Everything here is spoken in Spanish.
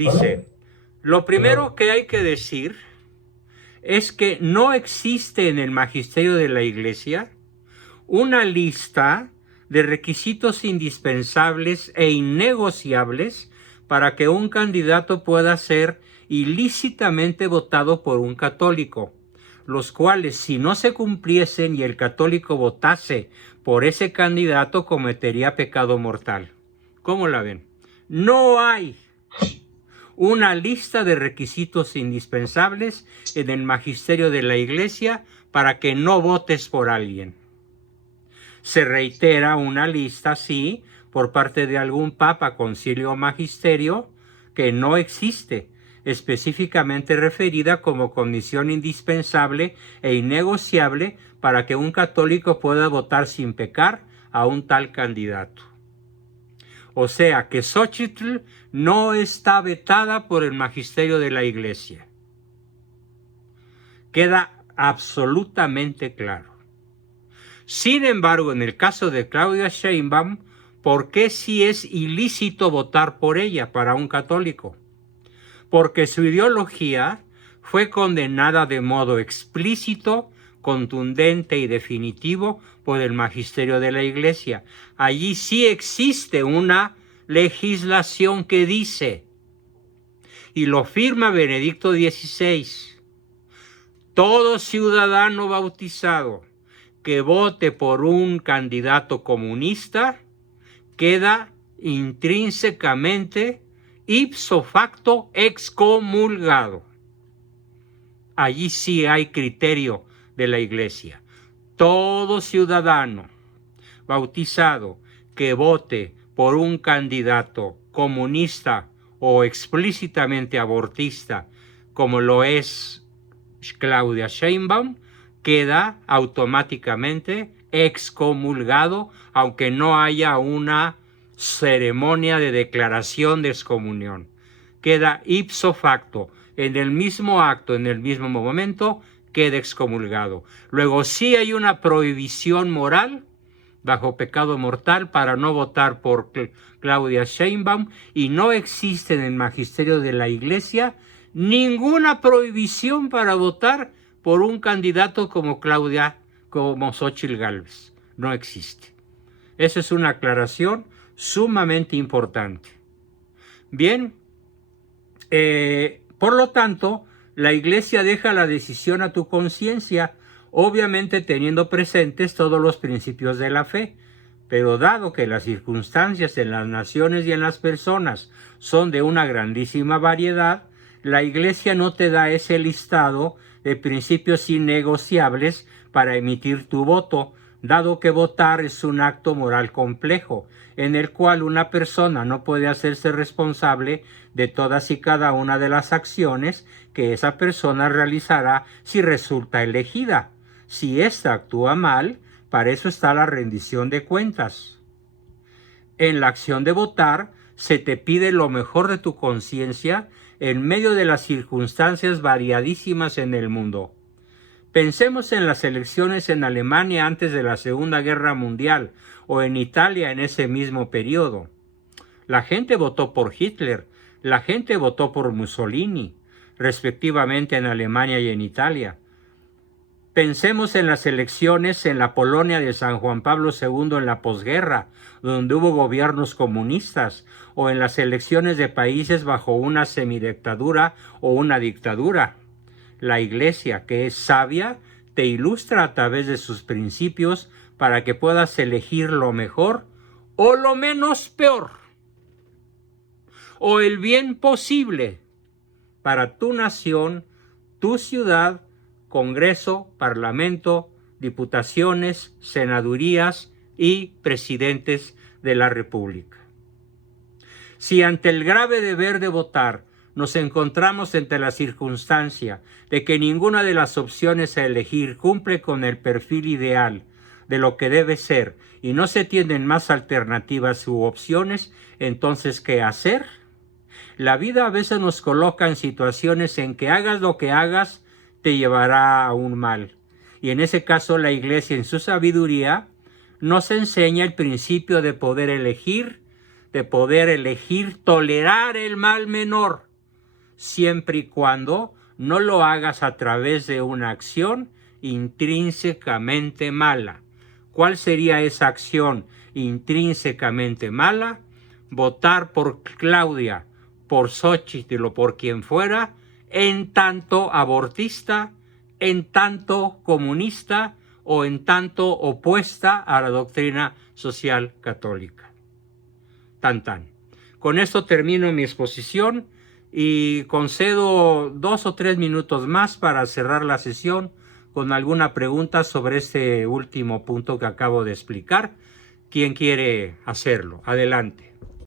Dice, lo primero que hay que decir es que no existe en el magisterio de la Iglesia una lista de requisitos indispensables e innegociables para que un candidato pueda ser ilícitamente votado por un católico, los cuales, si no se cumpliesen y el católico votase por ese candidato, cometería pecado mortal. ¿Cómo la ven? No hay una lista de requisitos indispensables en el magisterio de la Iglesia para que no votes por alguien. Se reitera una lista, sí, por parte de algún papa, concilio o magisterio, que no existe, específicamente referida como condición indispensable e innegociable para que un católico pueda votar sin pecar a un tal candidato. O sea que Xóchitl no está vetada por el magisterio de la Iglesia. Queda absolutamente claro. Sin embargo, en el caso de Claudia Sheinbaum, ¿por qué sí es ilícito votar por ella para un católico? Porque su ideología fue condenada de modo explícito, contundente y definitivo por el magisterio de la Iglesia. Allí sí existe una legislación que dice, y lo firma Benedicto XVI, todo ciudadano bautizado que vote por un candidato comunista queda intrínsecamente ipso facto excomulgado. Allí sí hay criterio de la Iglesia. Todo ciudadano bautizado que vote por un candidato comunista o explícitamente abortista, como lo es Claudia Sheinbaum, queda automáticamente excomulgado, aunque no haya una ceremonia de declaración de excomunión. Queda ipso facto, en el mismo acto, en el mismo momento, queda excomulgado. Luego sí hay una prohibición moral bajo pecado mortal para no votar por Claudia Sheinbaum, y no existe en el magisterio de la Iglesia ninguna prohibición para votar por un candidato como Xóchitl Gálvez. No existe. Esa es una aclaración sumamente importante. Bien, por lo tanto, la Iglesia deja la decisión a tu conciencia, obviamente teniendo presentes todos los principios de la fe, pero dado que las circunstancias en las naciones y en las personas son de una grandísima variedad, la Iglesia no te da ese listado de principios innegociables para emitir tu voto, dado que votar es un acto moral complejo, en el cual una persona no puede hacerse responsable de todas y cada una de las acciones que esa persona realizará si resulta elegida. Si ésta actúa mal, para eso está la rendición de cuentas. En la acción de votar, se te pide lo mejor de tu conciencia en medio de las circunstancias variadísimas en el mundo. Pensemos en las elecciones en Alemania antes de la Segunda Guerra Mundial o en Italia en ese mismo periodo. La gente votó por Hitler, la gente votó por Mussolini, respectivamente en Alemania y en Italia. Pensemos en las elecciones en la Polonia de San Juan Pablo II en la posguerra, donde hubo gobiernos comunistas, o en las elecciones de países bajo una semidictadura o una dictadura. La Iglesia, que es sabia, te ilustra a través de sus principios para que puedas elegir lo mejor o lo menos peor, o el bien posible para tu nación, tu ciudad, Congreso, Parlamento, diputaciones, senadurías y presidentes de la República. Si ante el grave deber de votar nos encontramos entre la circunstancia de que ninguna de las opciones a elegir cumple con el perfil ideal de lo que debe ser y no se tienen más alternativas u opciones, entonces, ¿qué hacer? La vida a veces nos coloca en situaciones en que hagas lo que hagas, te llevará a un mal. Y en ese caso la Iglesia, en su sabiduría, nos enseña el principio de poder elegir, tolerar el mal menor, siempre y cuando no lo hagas a través de una acción intrínsecamente mala. ¿Cuál sería esa acción intrínsecamente mala? Votar por Claudia, por Xóchitl o por quien fuera, en tanto abortista, en tanto comunista o en tanto opuesta a la doctrina social católica. Tan tan. Con esto termino mi exposición y concedo 2 o 3 minutos más para cerrar la sesión con alguna pregunta sobre este último punto que acabo de explicar. ¿Quién quiere hacerlo? Adelante.